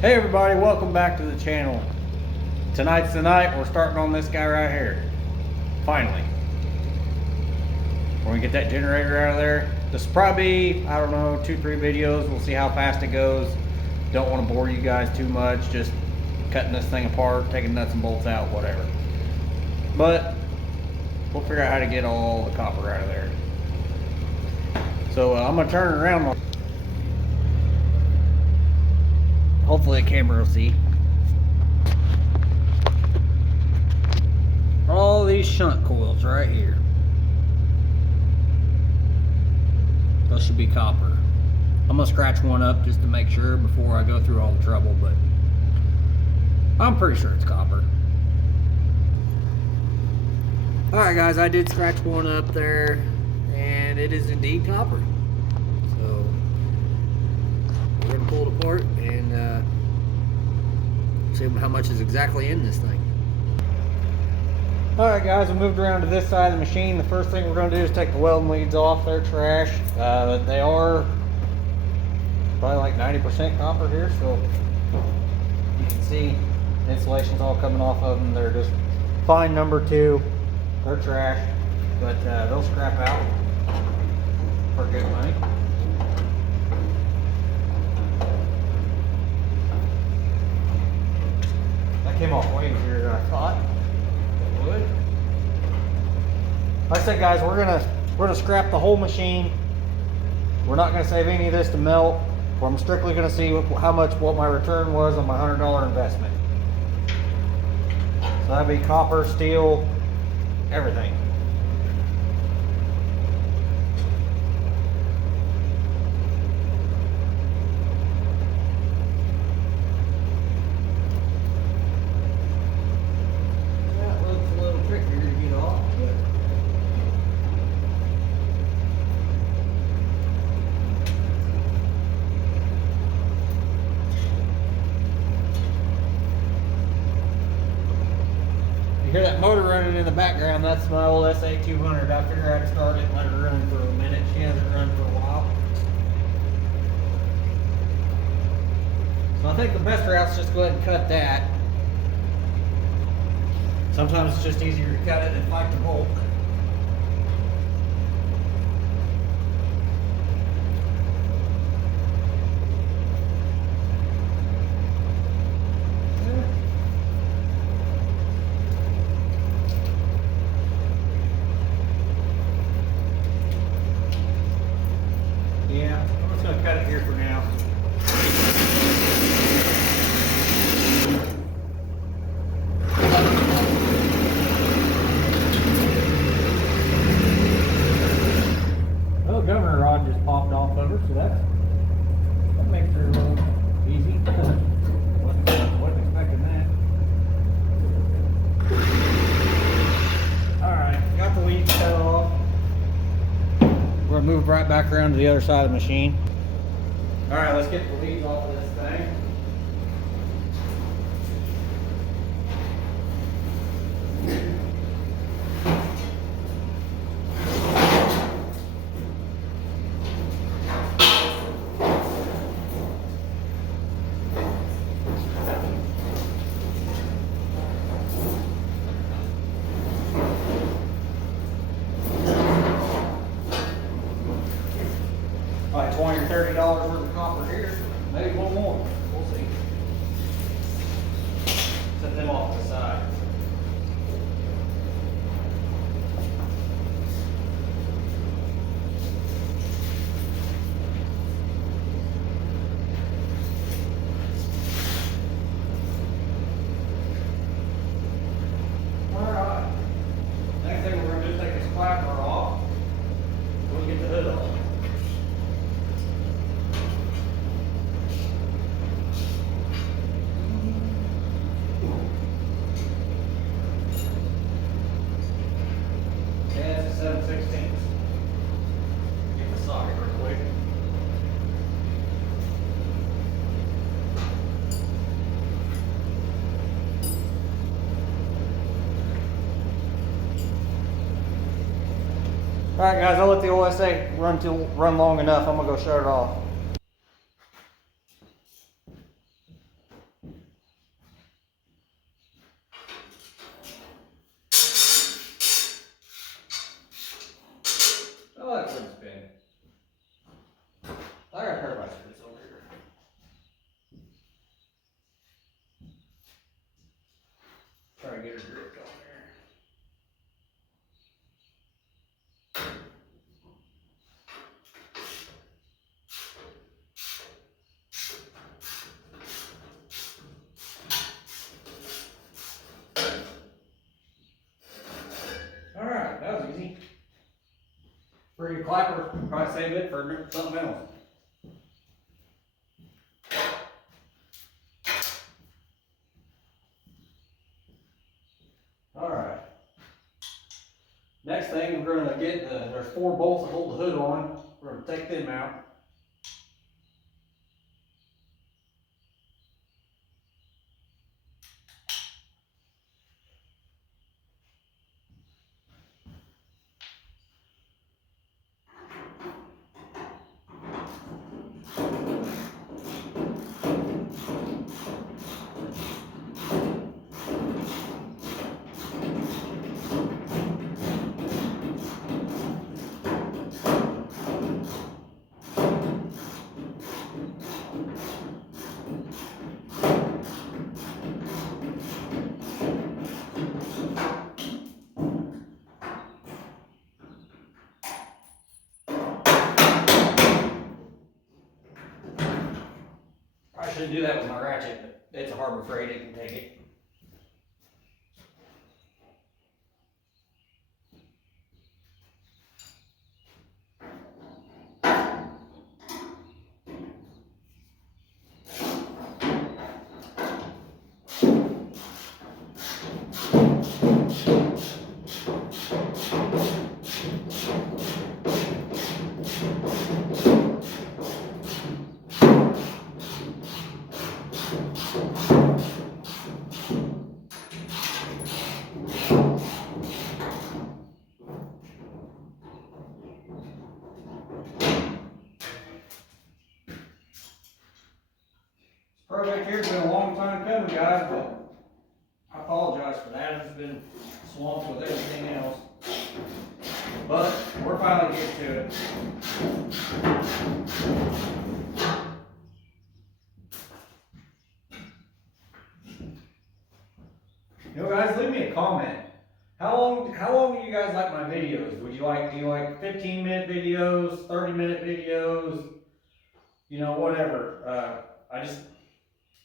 Hey everybody, welcome back to the channel. Tonight's the night. We're starting on this guy right here. Finally. We're gonna get that generator out of there. This will probably be, I don't know, 2-3 videos. We'll see how fast it goes. Don't want to bore you guys too much. Just cutting this thing apart, taking nuts and bolts out, whatever. But we'll figure out how to get all the copper out of there. So I'm gonna turn it around. Hopefully the camera will see. All these shunt coils right here. Those should be copper. I'm gonna scratch one up just to make sure before I go through all the trouble, but I'm pretty sure it's copper. Alright guys, I did scratch one up there and it is indeed copper. So we're gonna pull it apart and see how much is exactly in this thing. Alright guys, we moved around to this side of the machine. The first thing we're going to do is take the welding leads off. They're trash. They are probably like 90% copper here, so you can see insulation's all coming off of them. They're just fine number 2. They're trash, but they'll scrap out for good money. That came off way easier than I thought it would. Like I said guys, we're gonna scrap the whole machine. We're not gonna save any of this to melt. I'm strictly gonna see what my return was on my $100 investment. So that'd be copper, steel, everything. That looks a little trickier to get off, but you hear that motor running in the background. That's my old SA200. I figured I'd start it and let her run for a minute. She hasn't run for a while. So I think the best route is just go ahead and cut that. Sometimes it's just easier to cut it than fight the bolt. Yeah, I'm just going to cut it here for now. Oh, governor rod just popped off of her, so that makes her a little easy. Wasn't expecting that. Alright, got the leads cut off. We're going to move right back around to the other side of the machine. Alright, let's get the leads off of this thing. Like $20 or $30 worth of copper here, maybe one more. We'll see. Set them off to the side. Alright. Next thing we're going to do is take this clapper off. We'll get the hood off. Yeah, it's a 7/16. Get the socket real quick. Alright guys, I'll let the OSA run long enough. I'm gonna go shut it off. clapper, probably save it for something else. Alright. Next thing, we're going to get there's 4 bolts that hold the hood on. We're going to take them out. I shouldn't do that with my ratchet, but it's a Harbor Freight, it can take it. Project here's been a long time coming, guys, but I apologize for that. It's been swamped with everything else. But we're finally getting to it. You know, guys, leave me a comment. How long do you guys like my videos? Do you like 15-minute videos, 30-minute videos? You know, whatever.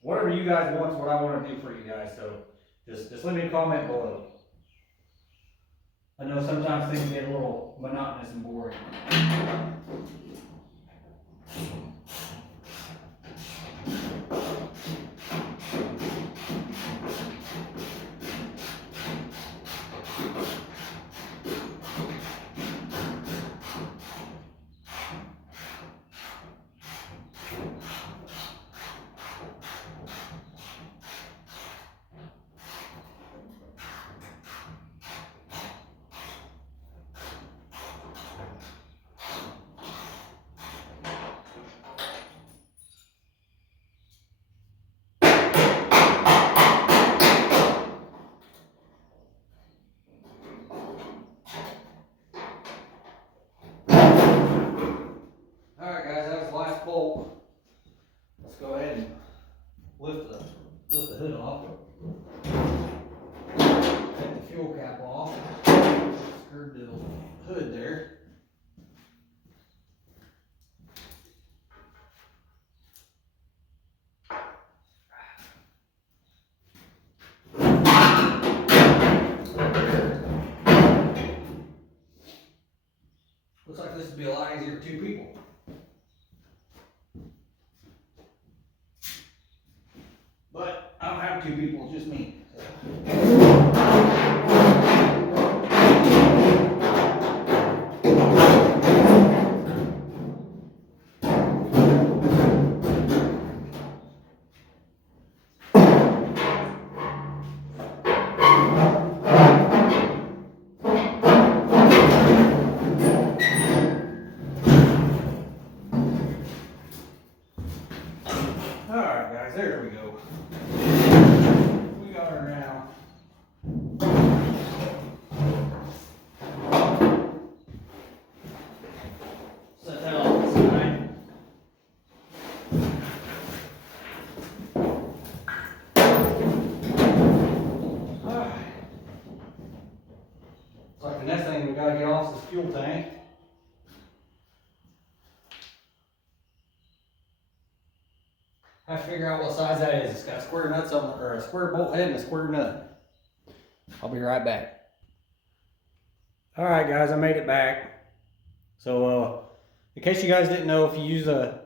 Whatever you guys want is what I want to do for you guys. So just leave me a comment below. I know sometimes things get a little monotonous and boring. Alright guys, that was the last bolt. Let's go ahead and lift the hood off. Take the fuel cap off. Screwed the hood there. Looks like this would be a lot easier for 2 people. But I don't have 2 people, just me. Alright guys, there we go. We got her now. Set that off the side. Alright. Looks like the next thing we gotta get off is this fuel tank. I have to figure out what size that is. It's got square nuts on, or a square bolt head and a square nut. I'll be right back. Alright guys, I made it back. So in case you guys didn't know, if you use a,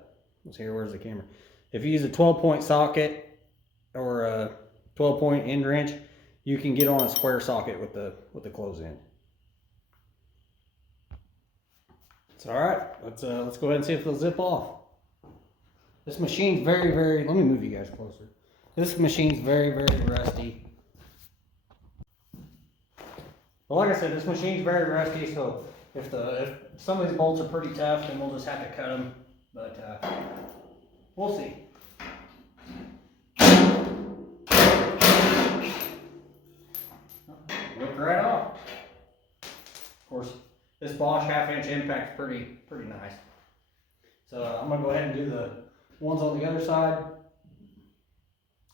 let's see here, where's the camera? If you use a 12-point socket or a 12-point end wrench, you can get on a square socket with the close end. It's all right. Let's go ahead and see if they'll zip off. This machine's very, let me move you guys closer. This machine's very rusty. But like I said, this machine's very rusty, so if some of these bolts are pretty tough, then we'll just have to cut them. But we'll see. Ripped right off. Of course, this Bosch 1/2-inch impact's pretty nice. So I'm gonna go ahead and do the ones on the other side.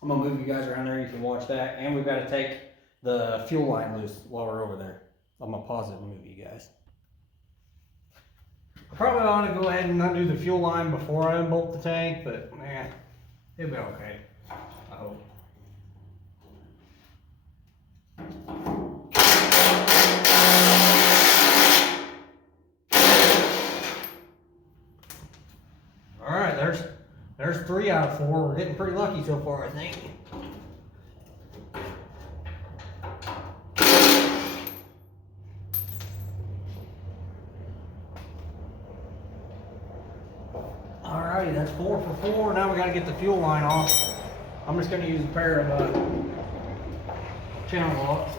I'm gonna move you guys around there. You can watch that, and we've got to take the fuel line loose while we're over there. I'm gonna pause it and move you guys. I probably ought to go ahead and undo the fuel line before I unbolt the tank, but man, it'll be okay. I hope. All right, there's 3 out of 4. We're getting pretty lucky so far, I think. Alrighty, that's 4 for 4. Now we got to get the fuel line off. I'm just going to use a pair of channel locks.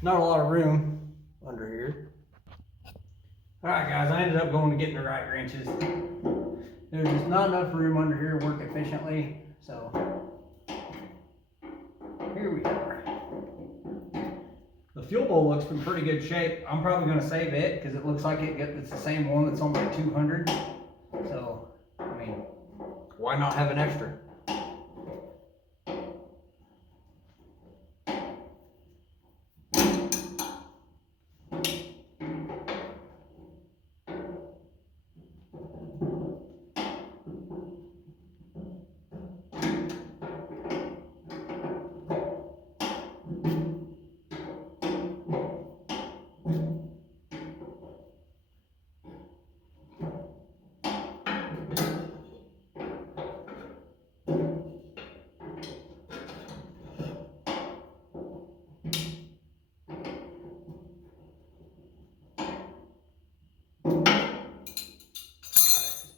Not a lot of room under here. Alright guys, I ended up going to getting the right wrenches. There's just not enough room under here to work efficiently, so here we are. The fuel bowl looks in pretty good shape. I'm probably going to save it because it looks like it's the same one that's on my 200. So, I mean, why not have an extra?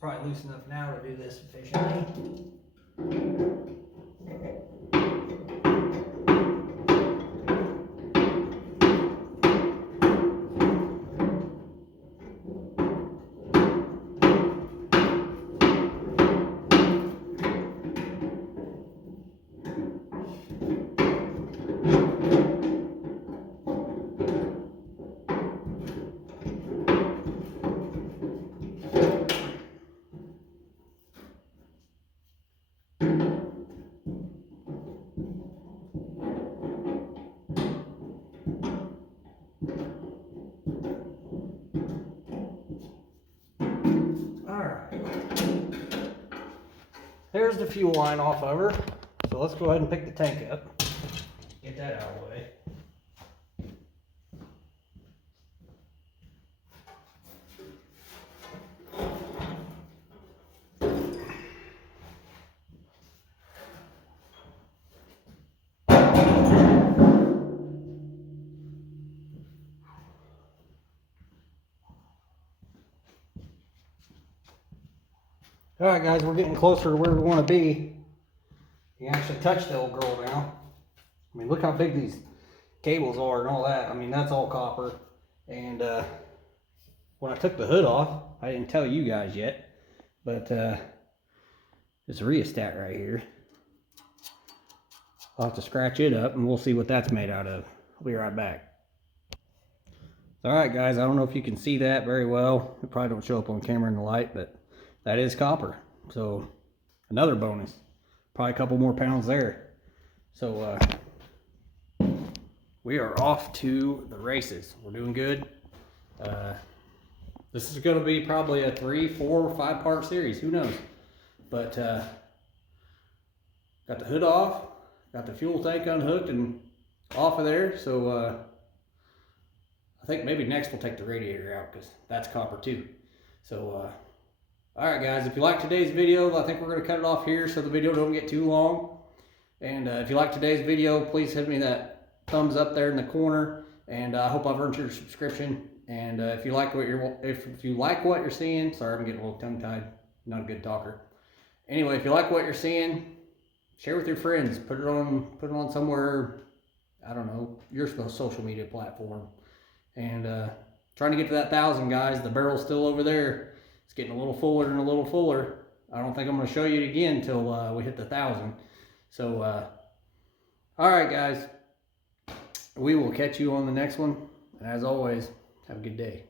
Probably loose enough now to do this efficiently. There's the fuel line off of her. So let's go ahead and pick the tank up. Get that out of the way. Alright guys, we're getting closer to where we want to be. You can actually touch the old girl now. I mean, look how big these cables are and all that. I mean, that's all copper. And when I took the hood off, I didn't tell you guys yet, but it's a rheostat right here. I'll have to scratch it up and we'll see what that's made out of. I'll be right back. Alright guys, I don't know if you can see that very well. It probably don't show up on camera in the light, but that is copper. So another bonus. Probably a couple more pounds there. So we are off to the races. We're doing good. This is going to be probably a 3, 4, 5 part series. Who knows? But got the hood off. got the fuel tank unhooked and off of there. So I think maybe next we'll take the radiator out because that's copper too. So all right, guys, if you like today's video, I think we're going to cut it off here so the video don't get too long. And if you like today's video, please hit me that thumbs up there in the corner. And I hope I've earned your subscription. And if you like what you're seeing, sorry, I'm getting a little tongue-tied, not a good talker. Anyway, if you like what you're seeing, share with your friends. Put it on somewhere, I don't know, your social media platform. And trying to get to that 1,000, guys. The barrel's still over there. It's getting a little fuller and a little fuller. I don't think I'm going to show you it again until we hit the 1,000. So, all right, guys. We will catch you on the next one. And as always, have a good day.